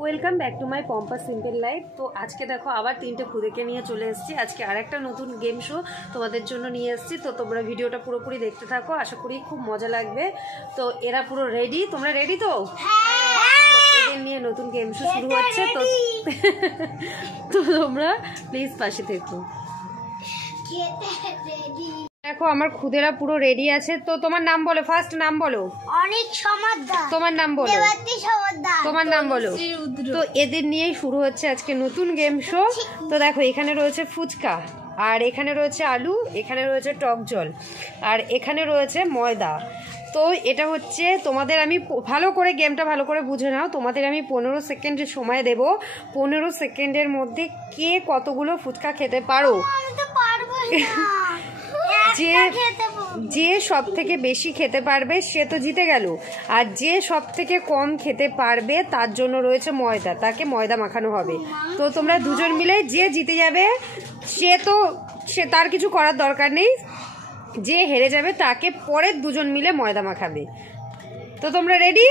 Welcome back to my Pampa simple life. তো আজকে দেখো আবার তিনটে খুদেকে নিয়ে চলে এসেছি। আজকে আরেকটা নতুন গেম শো তোমাদের জন্য নিয়ে এসেছি। তো তোমরা ভিডিওটা পুরোপুরি দেখতে থাকো, আশা করি খুব মজা লাগবে। তো এরা পুরো রেডি, তোমরা রেডি তো? এদের নিয়ে নতুন গেম শো শুরু হচ্ছে। তো তোমরা প্লিজ পাশে থেকো। দেখো আমার খুদেরা পুরো রেডি আছে। তো তোমার নাম বলো, ফার্স্ট নাম বলো। অনেক সমাদদার। তোমার নাম বলো। দেবাত্রী সমাদদার। তোমার নাম বলো। তো এদের নিয়েই শুরু হচ্ছে আজকে নতুন গেম শো। তো দেখো এখানে রয়েছে ফুচকা, আর এখানে রয়েছে আলু, এখানে রয়েছে টক জল, আর এখানে রয়েছে ময়দা। তো এটা হচ্ছে তোমাদের, আমি ভালো করে গেমটা ভালো করে বুঝে নাও। তোমাদের আমি 15 সেকেন্ড সময় দেব। 15 সেকেন্ডের মধ্যে কে কতগুলো ফুচকা খেতে পারো, আমি তো পারবো না। যে সব থেকে বেশি খেতে পারবে সে তো জিতে গেল, আর যে সব থেকে কম খেতে পারবে তার জন্য রয়েছে ময়দা, তাকে ময়দা মাখানো হবে। তো তোমরা দুজন মিলে যে জিতে যাবে সে তার কিছু করার দরকার নেই, যে হেরে যাবে তাকে পরের দুজন মিলে ময়দা মাখাবে। তো তোমরা রেডি?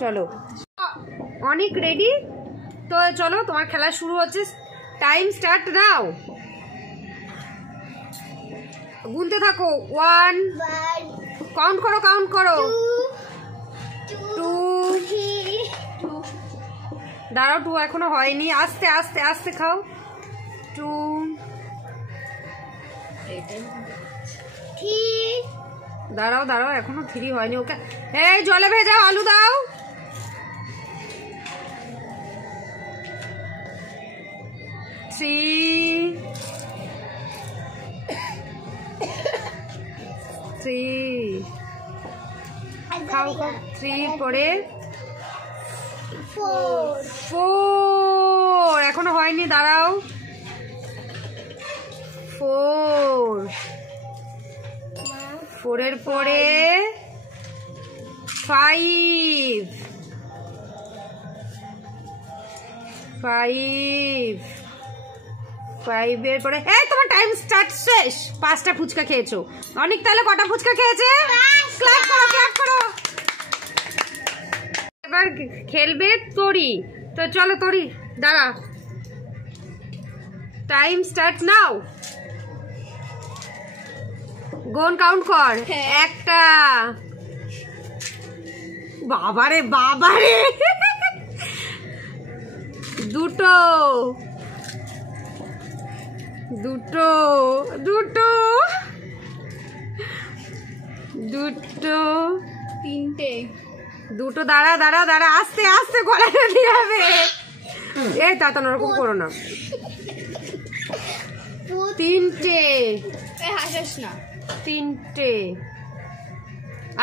চলো, অনেক রেডি। তো চলো তোমার খেলা শুরু হচ্ছে। Time start now. গুনতে থাকো। 1, কাউন্ট করো। 2, দাঁড়াও, 2 এখনো হয়নি, আস্তে আস্তে আস্তে খাও। 2, 3, দাঁড়াও এখনো 3 হয়নি। ওকে এই জলে ভেজাও আলু দাও। 3, খাও 3 পরে 4 এখনো হয়নি, দাঁড়াও। 4 এর পরে 5 এর পরে এই তোমার টাইম স্টার্ট শেষ। 5টা ফুচকা খেয়েছো। অনেক, তাহলে কটা ফুচকা খেয়েছে? ক্ল্যাপ করো। এবার খেলবে তরি। তো চলো তরি, দাঁড়া। Time start now. Gone count কর। 1টা, বাবারে 2টো, 3টে, 2টো। দাঁড়া আস্তে আস্তে গলাটা দিয়ে হবে। এই তা ওরকম করো না। 3টে, হাসিস না। 3টে,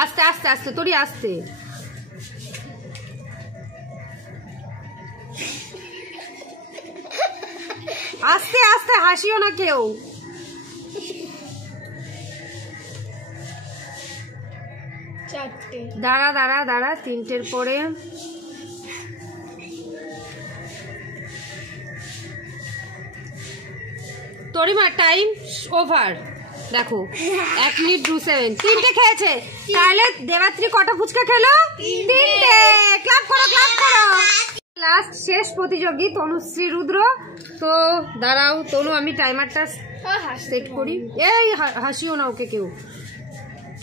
আস্তে আস্তে তোরই আস্তে। আস্তে আস্তে হাসিও না কেউ। 4টে, দাঁড়া 3টের পরে তরিমা টাইম ওভার। দেখো 1 মিনিট 27। 3টে খেয়েছে, তাহলে দেবাত্রী কটা ফুচকা খেলো? 3টে। ক্লাপ করো। লাস্ট শেষ প্রতিযোগী তনুশ্রী রুদ্র। তো দাঁড়াও তনু, আমি টাইমারটা সেট করি। এই হাসিও না ওকে কেউ।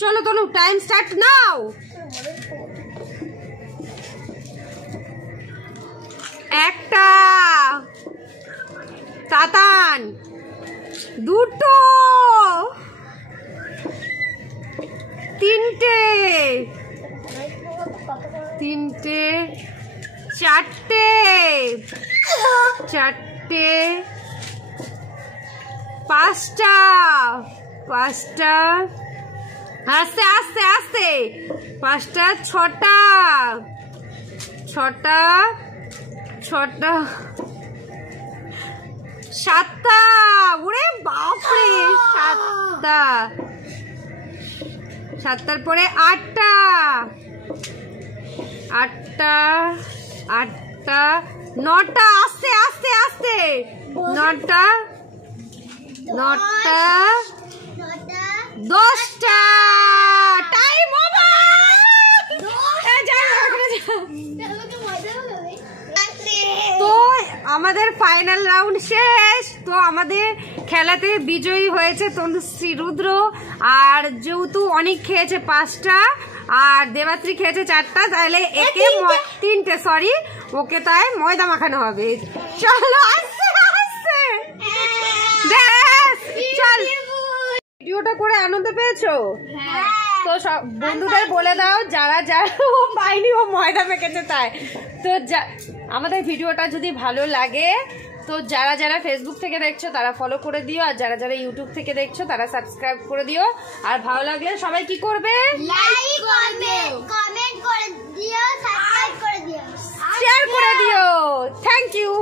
চলো তনু, টাইম স্টার্ট নাও। 1টা, তাতান 2টো, 3টে, 4টে, 5টা, আস্তে 5টা, 6টা, 7টা, ওরে বাপরে 7টা, 7টার পরে 8টা, 9টা, আস্তে 9টা, 10টা। Time over. আমাদের ফাইনাল রাউন্ড শেষ। তো আমাদের খেলাতে বিজয়ী হয়েছে তনুশ্রী রুদ্র। আর যেহেতু অনেক খেয়েছে 5টা আর দেবাত্রী খেয়েছে 4টা, তাহলে একে 3টে সরি, ওকে তাই ময়দা মাখানো হবে। চলো আসছে আসছে, চল। ভিডিওটা করে আনন্দ পেয়েছো? তো সব বন্ধুদের বলে দাও যারা যারা পাইনি ও ময়দা মেখেছে তাই। তো আমাদের ভিডিওটা যদি ভালো লাগে তো যারা যারা ফেসবুক থেকে দেখছো তারা ফলো করে দিও, আর যারা যারা ইউটিউব থেকে দেখছো তারা সাবস্ক্রাইব করে দিও। আর ভালো লাগলে সবাই কি করবে? লাইক করবে, কমেন্ট করে দিও, সাবস্ক্রাইব করে দিও, শেয়ার করে দিও। Thank you.